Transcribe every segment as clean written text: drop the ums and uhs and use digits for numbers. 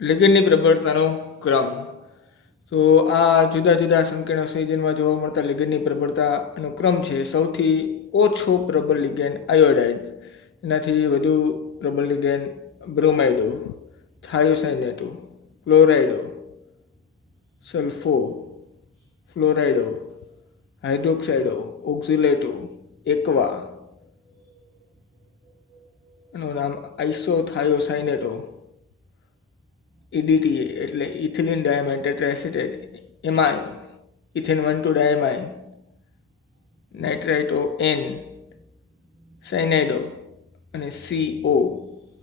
લિગેન્ડની પ્રબળતાનો ક્રમ. તો આ જુદા જુદા સંકીર્ણ સંયોજનમાં જોવા મળતા લિગેન્ડની પ્રબળતાનો ક્રમ છે. સૌથી ઓછો પ્રબળ લિગેન્ડ આયોડાઇડ, એનાથી વધુ પ્રબળ લિગેન્ડ બ્રોમાઇડો, થાયોસાઇનેટો, ક્લોરાઇડો, સલ્ફો, ફ્લોરાઇડો, હાઇડ્રોક્સાઇડો, ઓક્ઝિલેટો, એક્વા, એનું નામ આઇસોથાયોસાઇનેટો, EDTA એટલે ઇથિલિન ડાયમાઇન ટેટ્રાએસિટેટ, એમાઇન, ઇથેન 1,2 ડાયમાઇન, નાઇટ્રાઇટો N, સાયનાઇડો અને CO.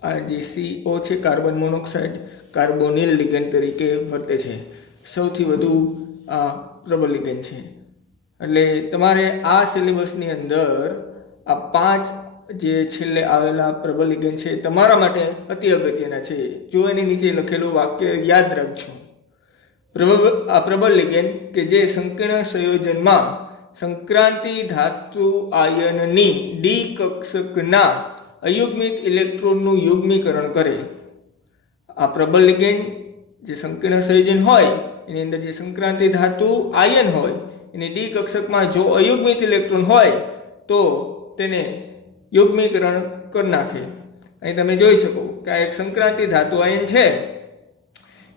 આ જે CO છે કાર્બન મોનોક્સાઇડ કાર્બોનિલ લિગેન્ડ તરીકે વર્તે છે. સૌથી વધુ આ પ્રબળ લિગેન્ડ છે. એટલે તમારે આ સિલેબસની અંદર આ 5 જે છેલ્લે આવેલા પ્રબળ લિગેન્ડ છે તમારા માટે અતિ અગત્યના છે. જો એની નીચે લખેલું વાક્ય યાદ રાખજો. આ પ્રબળ લિગેન્ડ કે જે સંકીર્ણ સંયોજનમાં સંક્રાંતિ ધાતુ આયનની ડી કક્ષકના અયુગ્મિત ઇલેક્ટ્રોનનું યુગ્મીકરણ કરે. આ પ્રબળ લિગેન્ડ જે સંકીર્ણ સંયોજન હોય એની અંદર જે સંક્રાંતિ ધાતુ આયન હોય એની ડી કક્ષકમાં જો અયુગ્મિત ઇલેક્ટ્રોન હોય તો તેને યુગ્મીકરણ કરી નાખે. અહીં તમે જોઈ શકો કે આ એક સંક્રાંતિ ધાતુ આયન છે,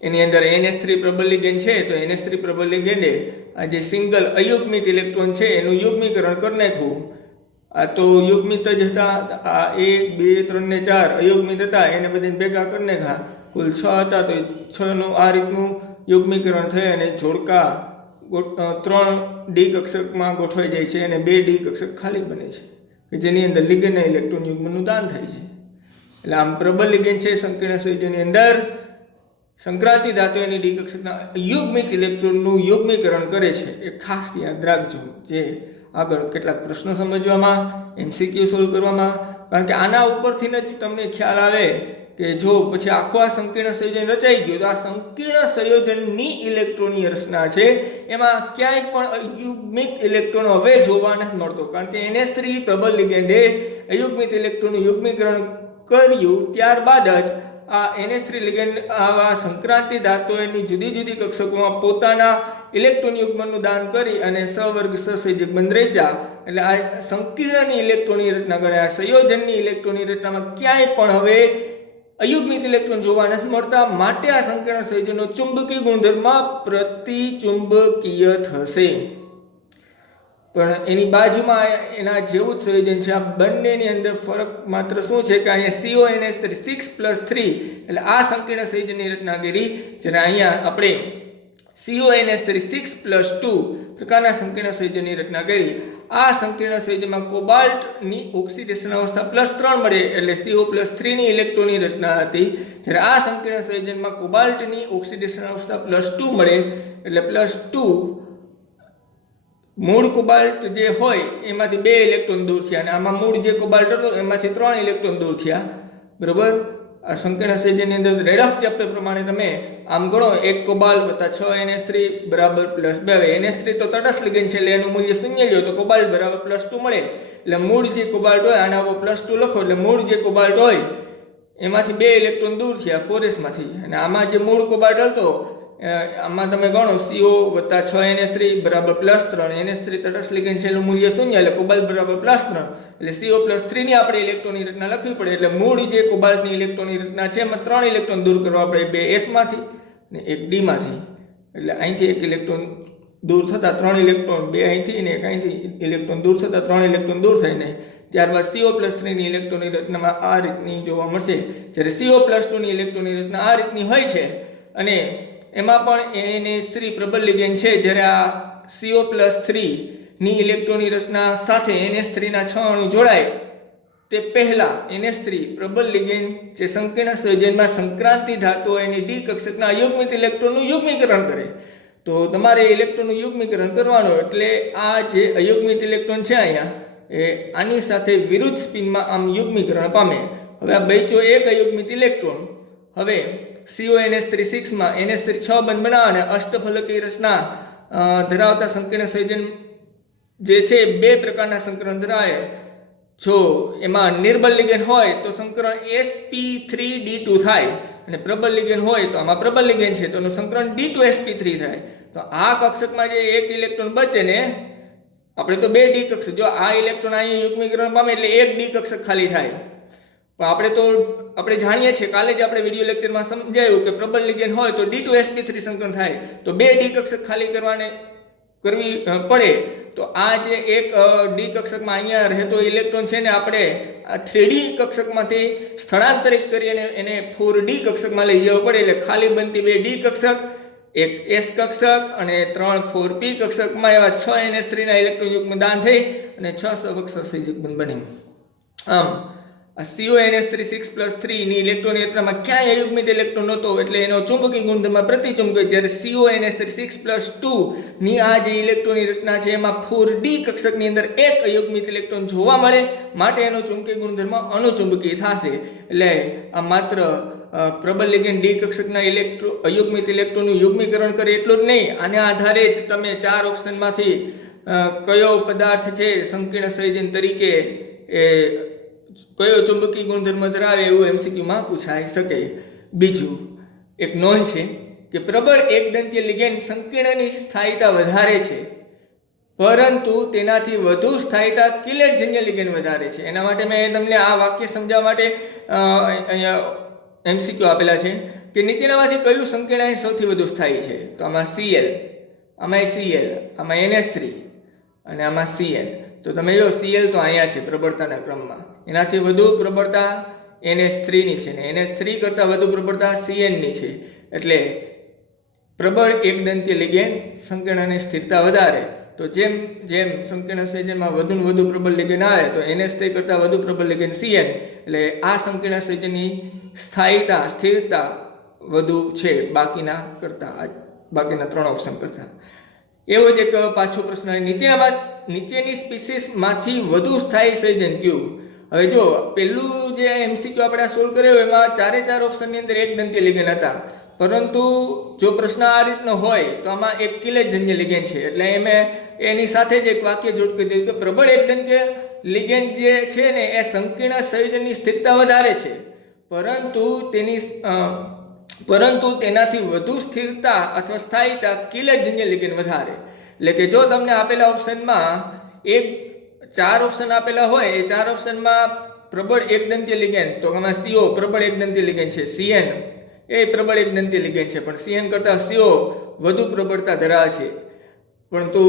એની અંદર NH3 પ્રબળ લિગેન્ડ છે. તો NH3 પ્રબળ લિગેન્ડે આ જે સિંગલ અયુગ્મિત ઇલેક્ટ્રોન છે એનું યુગ્મીકરણ કરી નાખ્યું. આ તો યુગ્મિત જ હતા, આ 1, 2, 3 ને 4 અયુગ્મિત હતા, એને બધાને ભેગા કરી નાખ્યા, કુલ 6 હતા. તો 6નું આ રીતનું યુગ્મીકરણ થઈ અને જોડકા 3 ડી કક્ષકમાં ગોઠવાઈ જાય છે અને 2 ડી કક્ષક ખાલી બને છે કે જેની અંદર લિગેન્ડના ઇલેક્ટ્રોન યુગ્મનું દાન થાય છે. એટલે આમ પ્રબળ લિગેન્ડ છે સંકીર્ણ સંયોજનની અંદર સંક્રાંતિ ધાતુ એની ડી કક્ષકના યુગ્મિત ઇલેક્ટ્રોનનું યુગ્મીકરણ કરે છે. એ ખાસ યાદ રાખજો, જે આગળ કેટલાક પ્રશ્નો સમજવામાં, MCQ સોલ્વ કરવામાં, કારણ કે આના ઉપરથી જ તમને ખ્યાલ આવે કે જો પછી આખું આ સંકીર્ણ સંયોજન રચાઈ ગયું તો આ સંકીર્ણ સંયોજનની ઇલેક્ટ્રોનની રચના છે એમાં ક્યાંય પણ અયુગ્મિત ઇલેક્ટ્રોન હવે જોવા નથી મળતો. કારણ કે NH3 પ્રબળ લિગેન્ડે અયુગ્મિત ઇલેક્ટ્રોનનું યુગ્મીકરણ કર્યું ત્યારબાદ જ આ NH3 લિગેન્ડ આવા સંક્રાંતિ ધાતુઓની જુદી જુદી કક્ષકોમાં પોતાના ઇલેક્ટ્રોન યુગ્મનું દાન કરી અને સહવર્ગ સહસંયોજક બંધ રચ્યા. એટલે આ સંકીર્ણની ઇલેક્ટ્રોનની રચના ગણાય. સંયોજનની ઇલેક્ટ્રોનની રચનામાં ક્યાંય પણ હવે અયુગ્મિત ઇલેક્ટ્રોન જોવા નથી મળતા. માટે આ સંકીર્ણ સંયોજનનો ચુંબકીય ગુણધર્મ પ્રતિચુંબકીય થશે. પણ એની બાજુમાં એના જેવું જ સંયોજન છે. આ બંનેની અંદર ફરક માત્ર શું છે કે અહીંયા CONH6+3 એટલે આ સંકીર્ણ સંયોજનની રચના કરી, જ્યારે અહીંયા આપણે CONH6+2 પ્રકારના સંકીર્ણ સંયોજનની રચના કરી. આ સંકીર્ણ સંયોજનમાં કોબાલ્ટની ઓક્સિડેશન અવસ્થા +3 મળે એટલે CO+3 ની ઇલેક્ટ્રોનની રચના હતી, જ્યારે આ સંકીર્ણ સંયોજનમાં કોબાલ્ટની ઓક્સિડેશન અવસ્થા +2 મળે એટલે +2 મૂળ કોબાલ્ટ જે હોય એમાંથી 2 ઇલેક્ટ્રોન દૂર થયા અને આમાં મૂળ જે કોબાલ્ટ હતો એમાંથી 3 ઇલેક્ટ્રોન દૂર થયા. બરોબર. આ સંકીર્ણ સંયોજનની અંદર રેડોક્સ ચેપ્ટર પ્રમાણે તમે આમ ગણો 1 કોબાલ્ટ વત્તા 6 NH3 બરાબર +2. NH3 તો તટસ્થ લિગેન્ડ છે એટલે એનું મૂલ્ય 0 લ્યો તો કોબાલ્ટ બરાબર +2 મળે. એટલે મૂળ જે કોબાલ્ટ હોય આના ઉપર +2 લખો એટલે મૂળ જે કોબાલ્ટ હોય એમાંથી 2 ઇલેક્ટ્રોન દૂર થયા 4s માંથી, અને આમાં જે મૂળ કોબાલ્ટ હતો આમાં તમે ગણો CO વત્તા 6 NH3 બરાબર +3. NH3 તટસ્થ લિગેન્ડ છે એનું મૂલ્ય 0 એટલે કોબાલ્ટ બરાબર +3 એટલે CO+3 ની આપણે ઇલેક્ટ્રોનની રચના લખવી પડે. એટલે મૂળ જે કોબાલ્ટની ઇલેક્ટ્રોનની રચના છે એમાં 3 ઇલેક્ટ્રોન દૂર કરવા પડે, 2 S માંથી ને 1 D માંથી. એટલે અહીંથી 1 ઇલેક્ટ્રોન દૂર થતા 3 ઇલેક્ટ્રોન, 2 અહીંથી ને 1 અહીંથી ઇલેક્ટ્રોન દૂર થતા 3 ઇલેક્ટ્રોન દૂર થઈને ત્યારબાદ CO+3 ની ઇલેક્ટ્રોનની રચનામાં આ રીતની જોવા મળશે. જ્યારે CO+2 ની ઇલેક્ટ્રોનની રચના આ રીતની હોય છે અને એમાં પણ NH3 પ્રબળ લિગેન્ડ છે, જ્યારે આ CO+3 ની ઇલેક્ટ્રોનની રચના સાથે NH3 ના 6 અણુ જોડાય તે પહેલા NH3 પ્રબળ લિગેન્ડ જે સંકીર્ણ સંયોજનમાં સંક્રાંતિ ધાતુઓ એની ડી કક્ષકના અયુગ્મિત ઇલેક્ટ્રોનનું યુગ્મીકરણ કરે. તો તમારે ઇલેક્ટ્રોનનું યુગ્મીકરણ કરવાનું, એટલે આ જે અયુગ્મિત ઇલેક્ટ્રોન છે અહીંયા એ આની સાથે વિરુદ્ધ સ્પિનમાં આમ યુગ્મીકરણ પામે. હવે આ બચ્યો એક અયુગ્મિત ઇલેક્ટ્રોન. હવે CONH3 માં NH3 6 બંધ બનાવે અને અષ્ટફલકી રચના ધરાવતા સંકીર્ણ સંયોજન જે છે 2 પ્રકારના સંકરણ ધરાવે. જો એમાં નિર્બળ લિગેન્ડ હોય તો સંકરણ sp3d2 થાય અને પ્રબળ લિગેન્ડ હોય તો આમાં પ્રબળ લિગેન્ડ છે તો એનું સંકરણ D2sp3 થાય. તો આ કક્ષકમાં જે એક ઇલેક્ટ્રોન બચે ને આપણે તો 2 ડી કક્ષક, જો આ ઇલેક્ટ્રોન અહીં યુગ્મીકરણ પામે એટલે એક ડી કક્ષક ખાલી થાય. પણ આપણે જાણીએ છીએ, કાલે જ આપણે વિડીયો લેક્ચરમાં સમજાયું કે પ્રબળ લિગેન્ડ હોય તો D2sp3 સંકરણ થાય તો 2 ડી કક્ષક ખાલી કરવી પડે. તો આ જે એક ડી કક્ષકમાં અહીંયા રહેતો ઇલેક્ટ્રોન છે ને આપણે આ 3D કક્ષકમાંથી સ્થળાંતરિત કરી અને એને 4D કક્ષકમાં લઈ જવો પડે. એટલે ખાલી બનતી 2 ડી કક્ષક, એક S કક્ષક અને 3 4p કક્ષકમાં એવા 6 NH3 ના ઇલેક્ટ્રોન યુગ્મ દાન થઈ અને 6 સવકક્ષ સંયુગ્મ બને. આમ આ CONH3 6+3 ની ઇલેક્ટ્રોન રચનામાં ક્યાંય અયુગ્મિત ઇલેક્ટ્રોન નહોતો એટલે એનો ચુંબકીય ગુણધર્મ પ્રતિચુંબક. જ્યારે CONH3 6+2 ની આ જે ઇલેક્ટ્રોનની રચના છે એમાં 4D કક્ષકની અંદર એક અયુગ્મિત ઇલેક્ટ્રોન જોવા મળે, માટે એનો ચુંબકીય ગુણધર્મ અનુચુંબકીય થશે. એટલે આ માત્ર પ્રબળ લિગેન્ડ ડી કક્ષકના અયુગ્મિત ઇલેક્ટ્રોનનું યુગ્મીકરણ કરે એટલું જ નહીં, આના આધારે જ તમે 4 ઓપ્શનમાંથી કયો પદાર્થ છે સંકીર્ણ સંયોજન તરીકે એ કયો ચુંબકીય ગુણધર્મ ધરાવે એવું MCQમાં પૂછાઈ શકે. બીજું એક નોંધ છે કે પ્રબળ એકદંતીય લિગેન્ડ સંકીર્ણની સ્થાયીતા વધારે છે, પરંતુ તેનાથી વધુ સ્થાયીતા કિલેટજન્ય લિગેન્ડ વધારે છે. એના માટે મેં તમને આ વાક્ય સમજાવવા માટે અહીંયા MCQ આપેલા છે કે નીચેનામાંથી કયું સંકીર્ણ સૌથી વધુ સ્થાયી છે? તો આમાં Cl, આમાં Cl, આમાં NH3 અને આમાં Cn. તો તમે જો Cl તો અહીંયા છે પ્રબળતાના ક્રમમાં, એનાથી વધુ પ્રબળતા NH3 ની છે ને NH3 કરતાં વધુ પ્રબળતા Cn ની છે. એટલે પ્રબળ એકદંતીય લિગેન્ડ સંકીર્ણની સ્થિરતા વધારે. તો જેમ જેમ સંકીર્ણ સંયોજનમાં વધુ પ્રબળ લિગેન્ડ આવે તો NH3 કરતાં વધુ પ્રબળ લિગેન્ડ Cn, એટલે આ સંકીર્ણ સંયોજનની સ્થિરતા વધુ છે બાકીના 3 ઓપ્શન કરતાં. એવો જ એક પાછો પ્રશ્ન, નીચેની સ્પીસીસમાંથી વધુ સ્થાયી સંયોજન કયું? હવે જો પહેલું જે MCQ આપણે સોલ્વ કર્યો એમાં 4 ઓપ્શનની અંદર એકદંતીય લિગેન્ડ હતા, પરંતુ જો પ્રશ્ન આ રીતનો હોય તો આમાં એક કિલેટજન્ય લિગેન્ડ છે. એટલે મેં એની સાથે જ એક વાક્ય જોડ કરી દીધું કે પ્રબળ એકદંતીય લિગેન્ડ જે છે ને એ સંકીર્ણ સંયોજનની સ્થિરતા વધારે છે, પરંતુ તેનાથી વધુ સ્થિરતા અથવા સ્થાયીતા કિલેટજન્ય લિગેન્ડ વધારે. એટલે કે જો તમને આપેલા ઓપ્શનમાં 4 ઓપ્શન આપેલા હોય, એ 4 ઓપ્શનમાં પ્રબળ એકદંતીય લિગેન્ડ તો આમાં CO પ્રબળ એકદંતીય લિગેન્ડ છે, Cn એ પ્રબળ એકદંતીય લિગેન્ડ છે, પણ Cn કરતાં CO વધુ પ્રબળતા ધરાવે છે. પરંતુ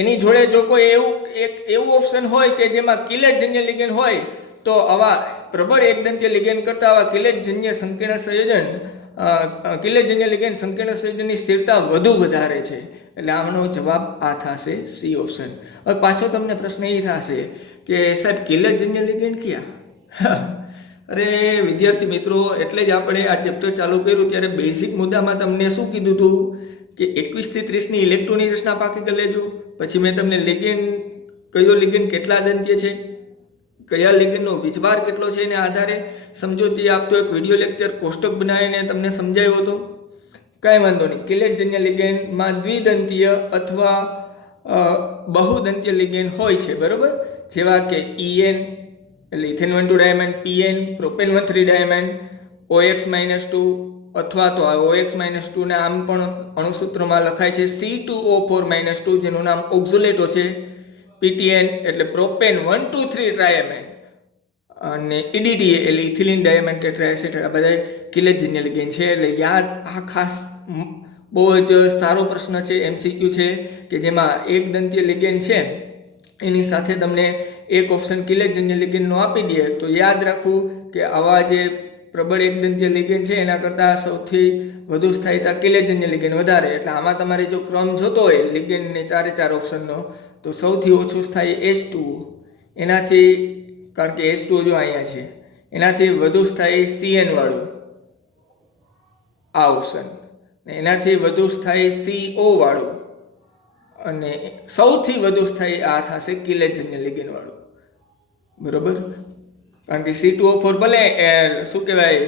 એની જોડે જો કોઈ એવું ઓપ્શન હોય કે જેમાં કિલેટજન્ય લિગેન્ડ હોય તો આવા પ્રબળ એકદંતીય લિગેન્ડ કરતાં આવા કિલેટજન્ય લિગેન્ડ સંકીર્ણ સંયોજનની સ્થિરતા વધારે છે. એટલે આનો જવાબ આ થશે C ઓપ્શન. હવે પાછો તમને પ્રશ્ન એ થશે કે સાહેબ કિલેટજન્ય લિગેન્ડ ક્યાં? અરે વિદ્યાર્થી મિત્રો, એટલે જ આપણે આ ચેપ્ટર ચાલુ કર્યું ત્યારે બેઝિક મુદ્દામાં તમને શું કીધું હતું કે 21 થી 30 ની ઇલેક્ટ્રોનની રચના પાકી કરી લેજો. પછી મેં તમને કયો લિગેન્ડ કેટલા દંત્ય છે, કયા લિગેન્ડનો વીજભાર કેટલો છે એના આધારે સમજૂતી આપતો એક વિડીયો લેક્ચર કોષ્ટક બનાવીને તમને સમજાવ્યો હતો. કાંઈ વાંધો નહીં. કિલેટજન્ય લિગેન્ડમાં દ્વિદંતીય અથવા બહુદંતીય લિગેન્ડ હોય છે, બરોબર, જેવા કે EN એટલે ethane 1 2 diamond, PN propane 1 3 diamond, OX-2 અથવા તો OX-2 ને આમ પણ અણુસૂત્રમાં લખાય છે C2O4-2 જેનું નામ ઓક્ઝોલેટો છે, PTN એટલે પ્રોપેન 1 2 3 ટ્રાયમંડ અને EDTA એટલે ઇથિલિન ડાયમંડ ટેટ્રાએસિડ. આ બધા કિલેટજન્ય લિગેન્ડ છે. એટલે યાદ, આ ખાસ બહુ જ સારો પ્રશ્ન છે, MCQ છે કે જેમાં એકદંતીય લિગેન્ડ છે એની સાથે તમને એક ઓપ્શન કિલેટજન્ય લિગેન્ડનો આપી દે તો યાદ રાખવું કે આવા જે પ્રબળ એકદંતીય લિગેન્ડ છે એના કરતાં સૌથી વધુ સ્થાયીતા કિલેટજન્ય લિગેન્ડ વધારે. એટલે આમાં તમારે જો ક્રમ જોતો હોય લિગેન્ડને 4 ઓપ્શનનો તો સૌથી ઓછું સ્થાયી H2, એનાથી, કારણ કે H2 જો અહીંયા છે, એનાથી વધુ સ્થાયી Cn વાળું આ ઓપ્શન, એનાથી વધુ સ્થાયી CO વાળું અને સૌથી વધુ સ્થાયી આ થશે કિલેટજન્ય લિગેન્ડ વાળું, બરોબર. કારણ કે C2O4 ભલે શું કહેવાય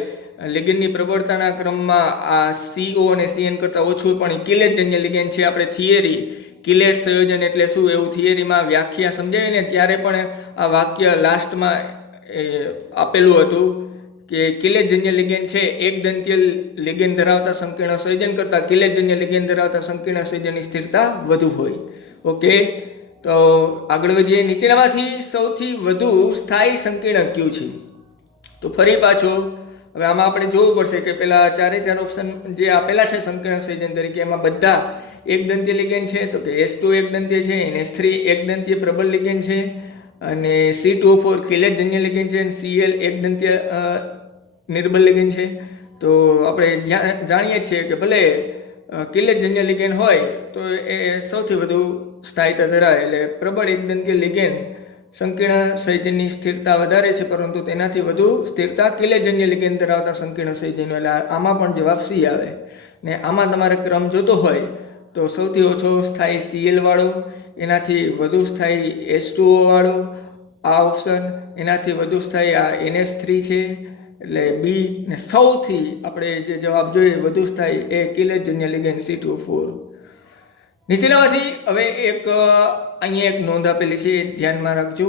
લિગેન્ડની પ્રબળતાના ક્રમમાં આ CO અને Cn કરતાં ઓછું, પણ કિલેટજન્ય લિગેન્ડ છે. આપણે થિયરી કિલેટ સંયોજન એટલે શું એવું થિયરીમાં વ્યાખ્યા સમજાવીને ત્યારે પણ આ વાક્ય લાસ્ટમાં આપેલું હતું કે કિલેજન્ય લિગેન્ડ છે એક દંતીય લિગેન્ડ ધરાવતા સંકીર્ણ સંયોજન કરતાં કિલેજન્ય લિગેન્ડ ધરાવતા સંકીર્ણ સંયોજનની સ્થિરતા વધુ હોય. ઓકે, તો આગળ વધીએ. નીચેનામાંથી સૌથી વધુ સ્થાયી સંકીર્ણ કયું છે? તો ફરી પાછો હવે આમાં આપણે જોવું પડશે કે પેલા ચારે ચાર ઓપ્શન જે આપેલા છે સંકીર્ણ સંયોજન તરીકે, એમાં બધા એક દંતીય લિગેન્ડ છે. તો કે H2 એક દંતીય છે, NH3 એક દંતીય પ્રબળ લિગેન્ડ છે, અને C2O4 કિલેજન્ય લિગેન્ડ છે, અને Cl એક દંતીય નિર્બળ લિગેન્ડ છે. તો આપણે જાણીએ છીએ કે ભલે કિલેજન્ય લિગેન્ડ હોય તો એ સૌથી વધુ સ્થાયીતા ધરાવે, એટલે પ્રબળ એક દંતીય લિગેન્ડ સંકીર્ણ સંયોજનની સ્થિરતા વધારે છે, પરંતુ તેનાથી વધુ સ્થિરતા કિલેજન્ય લિગેન્ડ ધરાવતા સંકીર્ણ સંયોજનો. એટલે આમાં પણ જવાબ C આવે. ને આમાં તમારે ક્રમ જોતો હોય તો સૌથી ઓછો સ્થાયી Cl વાળો, એનાથી વધુ સ્થાયી H2O વાળો આ ઓપ્શન, એનાથી વધુ સ્થાયી આ NH3 છે એટલે બી, ને સૌથી આપણે જે જવાબ જોઈએ વધુ સ્થાયી એ કિલેજન્ય લિગેન્ડ C2O4. નીચેનામાંથી હવે એક અહીંયા એક નોંધ આપેલી છે, ધ્યાનમાં રાખજો.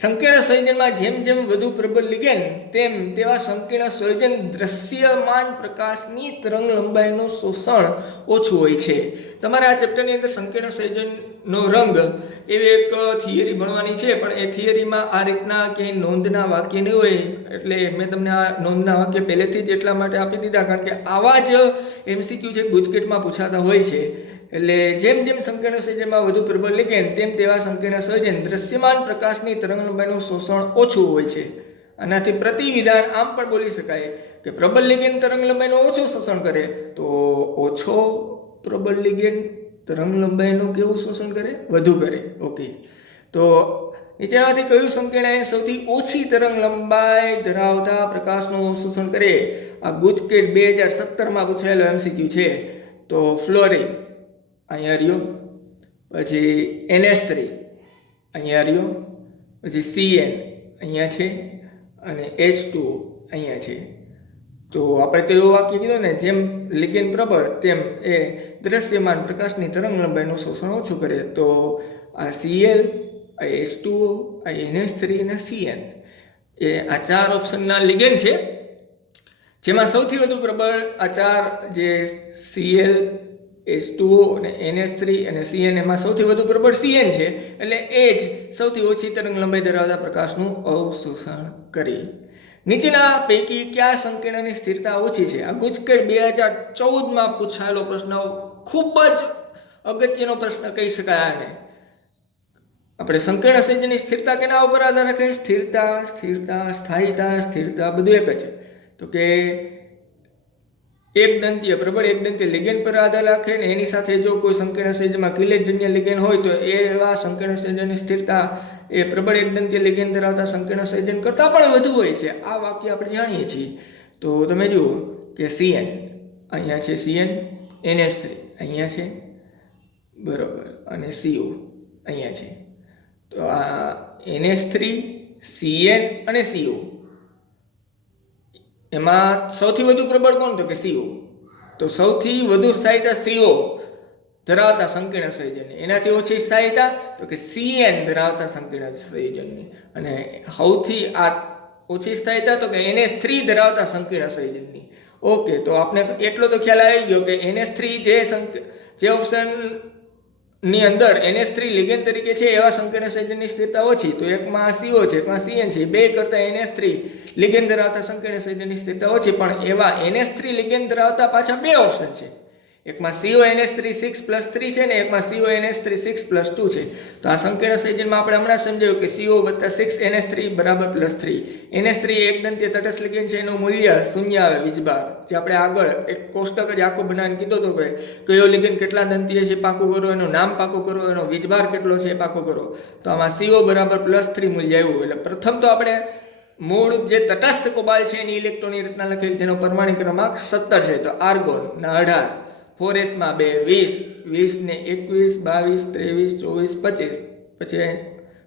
સંકીર્ણ સંયોજનમાં જેમ જેમ વધુ પ્રબળ લિગેન્ડ તેમ તેવા સંકીર્ણ સંયોજન દ્રશ્યમાન પ્રકાશની તરંગ લંબાઈનું શોષણ ઓછું હોય છે. તમારે આ ચેપ્ટરની અંદર સંકીર્ણ સંયોજનનો રંગ એવી એક થિયરી ભણવાની છે, પણ એ થિયરીમાં આ રીતના ક્યાંય નોંધના વાક્ય નહીં હોય, એટલે મેં તમને આ નોંધના વાક્ય પહેલેથી જ એટલા માટે આપી દીધા કારણ કે આવા જ MCQ છે ગુજકેટમાં પૂછાતા હોય છે. એટલે જેમ જેમ સંકીર્ણ સંયોજનમાં વધુ પ્રબળ લિગેન્ડ તેમ તેવા સંકીર્ણ સંયોજન દ્રશ્યમાન પ્રકાશની તરંગ લંબાઈનું શોષણ ઓછું હોય છે. આનાથી પ્રતિવિધાન આમ પણ બોલી શકાય કે પ્રબળ લિગેન્ડ તરંગ લંબાઈનું ઓછું શોષણ કરે તો ઓછો પ્રબળ લિગેન્ડ તરંગ લંબાઈનું કેવું શોષણ કરે? વધુ કરે. ઓકે, તો નીચેનામાંથી કયું સંકીર્ણ સૌથી ઓછી તરંગ લંબાઈ ધરાવતા પ્રકાશનું શોષણ કરે? આ ગુજકેટ 2017માં પૂછાયેલો MCQ છે. તો ફ્લોરિન અહીંયા રહ્યો, પછી NH3 અહીંયા રહ્યો, પછી Cn અહીંયા છે, અને H2O અહીંયા છે. તો આપણે તો એવું વાક્ય કીધું ને, જેમ લિગેન્ડ પ્રબળ તેમ એ દ્રશ્યમાન પ્રકાશની તરંગ લંબાઈનું શોષણ ઓછું કરે. તો આ Cl, આ H2O, આ NH3 અને Cn એ આ ચાર ઓપ્શનના લિગેન્ડ છે, જેમાં સૌથી વધુ પ્રબળ આ ચાર જે Cl, H2O અને NH3 અને Cn, એમાં સૌથી વધુ પ્રબળ Cn છે, એટલે એ જ સૌથી ઓછી તરંગ લંબાઈ ધરાવતા પ્રકાશનું અવશોષણ કરી. નીચેના પૈકી કયા સંકીર્ણની સ્થિરતા ઓછી છે? આ ગુજકેટ 2014માં પૂછાયેલો પ્રશ્ન, ખૂબ જ અગત્યનો પ્રશ્ન કહી શકાય આને. આપણે સંકીર્ણ સંયોજનની સ્થિરતા કેના ઉપર આધાર રાખે? સ્થિરતા, સ્થિરતા, સ્થાયીતા, સ્થિરતા બધું એક જ. તો કે એક દંતીય પ્રબળ એક દંતીય લિગેન્ડ પર આધાર રાખે ને એની સાથે જો કોઈ સંકીર્ણ સંયોજનમાં કિલેજન્ય લિગેન્ડ હોય તો એવા સંકીર્ણ સંયોજનની સ્થિરતા એ પ્રબળ એક દંતીય લિગેન્ડ ધરાવતા સંકીર્ણ સંયોજન કરતાં પણ વધુ હોય છે. આ વાક્ય આપણે જાણીએ છીએ. તો તમે જુઓ કે Cn અહીંયા છે, Cn, NH3 અહીંયા છે, બરોબર, અને CO અહીંયા છે. તો આ NH3, Cn અને CO એમાં સૌથી વધુ પ્રબળ કોણ? તો કે CO. તો સૌથી વધુ સ્થાયીતા CO ધરાવતા સંકીર્ણ સંયોજનની, એનાથી ઓછી સ્થાયીતા તો કે Cn ધરાવતા સંકીર્ણ સંયોજનની, અને સૌથી આ ઓછી સ્થાયીતા તો કે NH3 ધરાવતા સંકીર્ણ સંયોજનની. ઓકે, તો આપણે એટલો તો ખ્યાલ આવી ગયો કે NH3 જે ઓપ્શનની અંદર NH3 લિગેન્ડ તરીકે છે એવા સંકીર્ણ સંયોજનની સ્થિરતા ઓછી, તો એકમાં CO છે, એકમાં Cn છે, બે કરતાં NH3 લિગેન્ડ ધરાવતા સંકીર્ણ સંયોજનની સ્થિરતા ઓછી, પણ એવા NH3 લિગેન્ડ ધરાવતા પાછા બે ઓપ્શન છે. એકમાં CONH3 6+3 છે ને એકમાં CONH3 6+2 છે. તો આ સંકીર્ણ સંયોજનમાં આપણે હમણાં સમજાયું કે CO + 6NH3 = +3. NH3 એક દંતીય તટસ્થ લિગેન્ડ છે, એનું મૂલ્ય 0 આવે વીજભાર, જે આપણે આગળ એક કોષ્ટક જ આખો બનાવીને કીધો હતો કે કયો લિગેન્ડ કેટલા દંતીય છે પાકું કરો, એનું નામ પાકું કરો, એનો વીજભાર કેટલો છે એ પાકું કરો. તો આમાં CO = +3 મૂલ્ય આવ્યું. એટલે પ્રથમ તો આપણે મૂળ જે તટસ્થ કોબાલ્ટ છે એની ઇલેક્ટ્રોનની રચના લખી, જેનો પરમાણુ ક્રમાંક 17 છે. તો આર્ગોન ના 18, 4s માં 2 20, 20 ને 21, 22, 23, 24, 25, પછી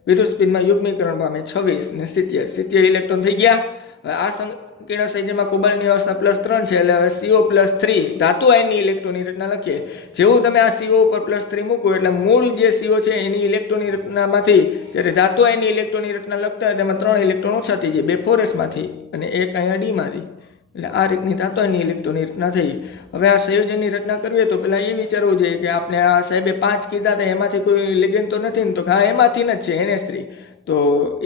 વિરુદ્ધ સ્પિનમાં યુગ્મીકરણ પામે 26 ને 70 ઇલેક્ટ્રોન થઈ ગયા. હવે આ સંકીર્ણ સંયોજનમાં કોબાલ્ટની અવસ્થા +3 છે, એટલે હવે CO+3 ધાતુ આયનની ઇલેક્ટ્રોનની રચના લખીએ. જેવું તમે આ CO ઉપર +3 મૂકો એટલે મૂળ જે CO છે એની ઇલેક્ટ્રોનની રચનામાંથી જ્યારે ધાતુ આયનની ઇલેક્ટ્રોનની રચના લખતા હોય તેમાં 3 ઇલેક્ટ્રોન ઓછા થઈ જાય, 2 4sમાંથી અને 1 અહીંયા Dમાંથી. એટલે આ રીતની ધાતુ આયનની ઇલેક્ટ્રોનની રચના થઈ. હવે આ સંયોજનની રચના કરવી હોય તો પહેલાં એ વિચારવું જોઈએ કે આપણે આ સાહેબે 5 કીધા હતા એમાંથી કોઈ લિગેન્ડ તો નથી ને, તો હા એમાંથી જ છે NH3. તો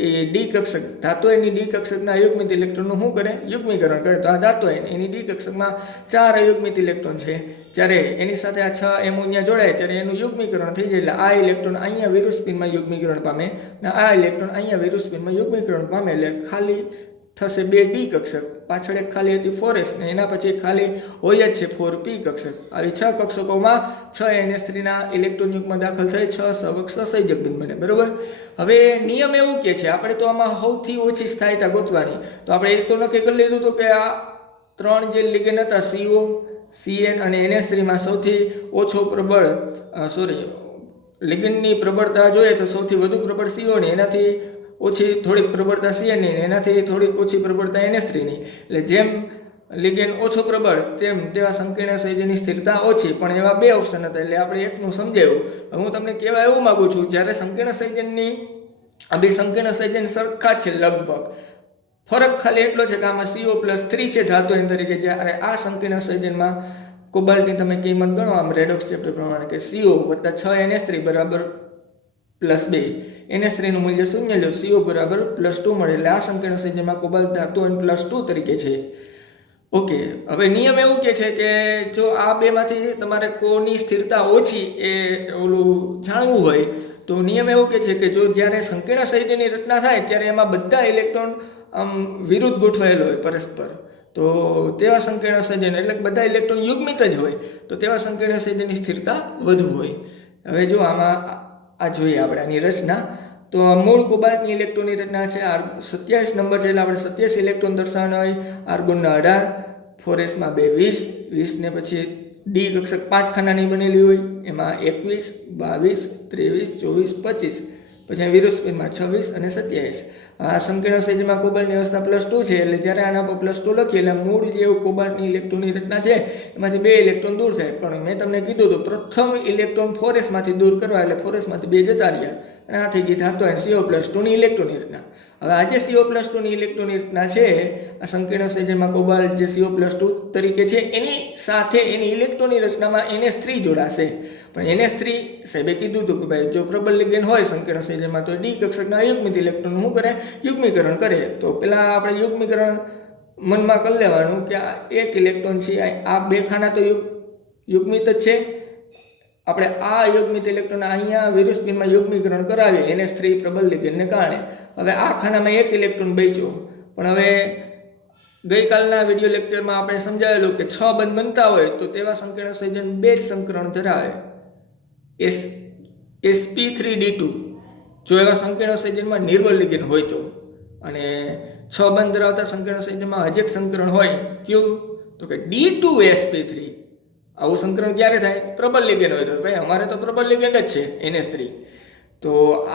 એ ડી કક્ષક ધાતુ આયનની ડી કક્ષકના અયુગ્મિત ઇલેક્ટ્રોનનું શું કરે? યુગ્મીકરણ કરે. તો આ ધાતુ આયન એની ડી કક્ષકમાં 4 અયુગ્મિત ઇલેક્ટ્રોન છે, જ્યારે એની સાથે આ 6 એમોનિયા જોડાય ત્યારે એનું યુગ્મીકરણ થઈ જાય. એટલે આ ઇલેક્ટ્રોન અહીંયા વિરુસ્પિનમાં યુગ્મીકરણ પામે અને આ ઇલેક્ટ્રોન અહીંયા વિરુસ્પિનમાં યુગ્મીકરણ પામે. એટલે ખાલી થશે 2 ડી કક્ષક, પાછળ એક ખાલી હતી 4s ને એના પછી ખાલી હોય જ છે 4p કક્ષક. આવી 6 કક્ષકોમાં 6 NH3ના ઇલેક્ટ્રોન યુગ્મ દાખલ થઈ 6 સવક સસંયોજક બંધ બને. બરોબર. હવે નિયમ એવું કે છે, આપણે તો આમાં સૌથી ઓછી સ્થાયીતા ગોતવાની. તો આપણે એ તો નક્કી કરી લીધું હતું કે આ 3 જે લિગેન્ડ હતા CO, CN અને NH3માં સૌથી ઓછો પ્રબળ લિગેન્ડની પ્રબળતા જોઈએ તો સૌથી વધુ પ્રબળ CO ની, એનાથી ઓછી થોડીક પ્રબળતા CN ની, એનાથી થોડીક ઓછી પ્રબળતા NH3 ની. એટલે જેમ લિગેન્ડ ઓછો પ્રબળ તેવા સંકીર્ણ સંયોજનની સ્થિરતા ઓછી. પણ એવા 2 ઓપ્શન હતા એટલે આપણે એકનું સમજાવ્યું. હું તમને કહેવા એવું માગું છું, જ્યારે સંકીર્ણ સંયોજનની આ 2 સંકીર્ણ સંયોજન સરખા છે લગભગ, ફરક ખાલી એટલો છે કે આમાં CO+3 છે ધાતુ આયન તરીકે, જ્યારે આ સંકીર્ણ સંયોજનમાં કોબાલ્ટની તમે કિંમત ગણો આમ રેડોક્સ ચેપ્ટર પ્રમાણે કે CO + 6 NH3 = +2. NH3 નું મૂલ્ય 0 લો, CO બરાબર +2 મળે. એટલે આ સંકીર્ણ સંયોજનમાં કોબાલ્ટ ધાતુ આયન +2 તરીકે છે. ઓકે. હવે નિયમ એવું કહે છે કે જો આ બેમાંથી તમારે કોની સ્થિરતા ઓછી એ ઓલું જાણવું હોય તો નિયમ એવું કહે છે કે જો જ્યારે સંકીર્ણ સંયોજનની રચના થાય ત્યારે એમાં બધા ઇલેક્ટ્રોન વિરુદ્ધ ગોઠવાયેલો હોય પરસ્પર, તો તેવા સંકીર્ણ સંયોજન એટલે બધા ઇલેક્ટ્રોન યુગ્મિત જ હોય, તો તેવા સંકીર્ણ સંયોજનની સ્થિરતા વધુ હોય. હવે જો આમાં આ જોઈએ આપણે આની રચના, તો મૂળ કોબાલ્ટની ઇલેક્ટ્રોનની રચના છે 27 નંબર છે, એટલે આપણે 27 ઇલેક્ટ્રોન દર્શાવવાના હોય. આર્ગોનના 18, 4sમાં 2 20 ને પછી ડી કક્ષક 5 ખાનાની બનેલી હોય, એમાં 21, 22, 23, 24, 25, પછી વિરુસ્પિનમાં 26 અને 27. આ સંકીર્ણ સંયોજનમાં કોબાલ્ટની અવસ્થા +2 છે, એટલે જ્યારે આના પર +2 લખીએ એટલે મૂળ જે કોબાલ્ટની ઇલેક્ટ્રોનની રચના છે એમાંથી 2 ઇલેક્ટ્રોન દૂર થાય. પણ મેં તમને કીધું તો પ્રથમ ઇલેક્ટ્રોન 4sમાંથી દૂર કરવા, એટલે 4sમાંથી 2 જતા રહ્યા અને આ થઈ ગઈ ધાતુ આયન CO+2ની ઇલેક્ટ્રોનની રચના. હવે આ જે CO+2ની ઇલેક્ટ્રોનની રચના છે, આ સંકીર્ણ સંયોજનમાં કોબાલ્ટ જે CO+2 તરીકે છે એની સાથે એની ઇલેક્ટ્રોનની રચનામાં NH3 જોડાશે. પણ NH3 સાહેબે કીધું હતું કે ભાઈ જો પ્રબળ લિગેન્ડ હોય સંકીર્ણ સંયોજનમાં તો ડી કક્ષકના અયુગ્મિત ઇલેક્ટ્રોન શું કરે? યુગ્મીકરણ કરે. તો પહેલાં આપણે યુગ્મીકરણ મનમાં કરી લેવાનું કે આ 1 ઇલેક્ટ્રોન છે, આ 2 ખાના તો યુગ્મિત જ છે. આપણે આ યુગ્મિત ઇલેક્ટ્રોન અહીંયા વિરુસ્પિનમાં યુગ્મીકરણ કરાવીએ NH3 પ્રબળ લિગેન્ડને કારણે. હવે આ ખાનામાં 1 ઇલેક્ટ્રોન બચ્યો, પણ હવે ગઈકાલના વિડીયો લેક્ચરમાં આપણે સમજાવેલું કે 6 બંધ બનતા હોય તો તેવા સંકીર્ણ સંયોજન 2 જ સંકરણ ધરાવે, sp3d2. જો એવા સંકીર્ણ સંયોજનમાં નિર્બળ લિગેન્ડ હોય તો, અને 6 બંધ ધરાવતા સંકીર્ણ સંયોજનમાં હજી એક સંકરણ હોય, કયું? તો કે D2sp3. આવું સંકરણ ક્યારે થાય? પ્રબળ લિગેન્ડ હોય તો. ભાઈ અમારે તો પ્રબળ લિગેન્ડ જ છે NH3. તો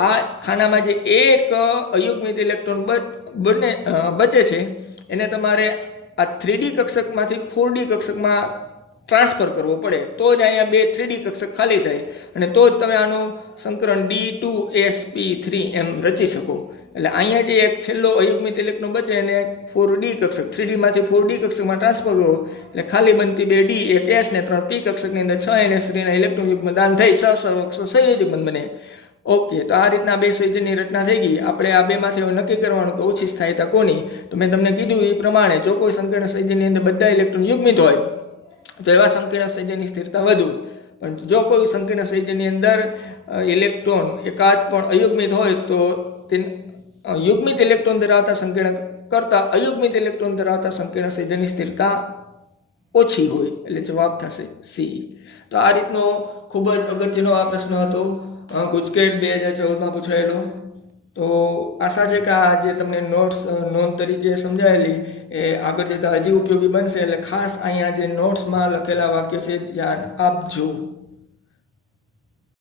આ ખાનામાં જે 1 અયુગ્મિત ઇલેક્ટ્રોન બચે છે એને તમારે આ 3D કક્ષકમાંથી 4D કક્ષકમાં ટ્રાન્સફર કરવો પડે, તો જ અહીંયા 2 3D કક્ષક ખાલી થાય અને તો જ તમે આનું સંકરણ D2sp3 એમ રચી શકો. એટલે અહીંયા જે એક છેલ્લો અયુગ્મિત ઇલેક્ટ્રોન બચે એને 4D કક્ષક 3Dમાંથી 4D કક્ષકમાં ટ્રાન્સફર કરો એટલે ખાલી બનતી 2D, 1 S ને 3 P કક્ષકની અંદર 6 NH3ના ઇલેક્ટ્રોન યુગ્મ દાન થઈ 6 સંયોજક બંધ બને. ઓકે. તો આ રીતના 2 સંયોજનની રચના થઈ ગઈ. આપણે આ બેમાંથી નક્કી કરવાનું કે ઓછી સ્થાયીતા કોની. તો મેં તમને કીધું એ પ્રમાણે જો કોઈ સંકીર્ણ સંયોજનની અંદર બધા ઇલેક્ટ્રોન યુગ્મિત હોય તો એવા સંકીર્ણ સંયોજનની સ્થિરતા વધુ. પણ જો કોઈ સંકીર્ણ સંયોજનની અંદર ઇલેક્ટ્રોન એકાદ પણ અયુગ્મિત હોય તો તે યુગ્મિત ઇલેક્ટ્રોન ધરાવતા સંકીર્ણ કરતાં અયુગ્મિત ઇલેક્ટ્રોન ધરાવતા સંકીર્ણ સંયોજનની સ્થિરતા ઓછી હોય. એટલે જવાબ થશે C. તો આ રીતનો ખૂબ જ અગત્યનો આ પ્રશ્ન હતો, ગુજકેટ 2014માં પૂછાયેલો. તો આશા છે કે આ જે તમને નોંધ તરીકે સમજાયેલી એ આગળ જતાં હજી ઉપયોગી બનશે. એટલે ખાસ અહીંયા જે નોટ્સમાં લખેલા વાક્ય છે ધ્યાન આપજો.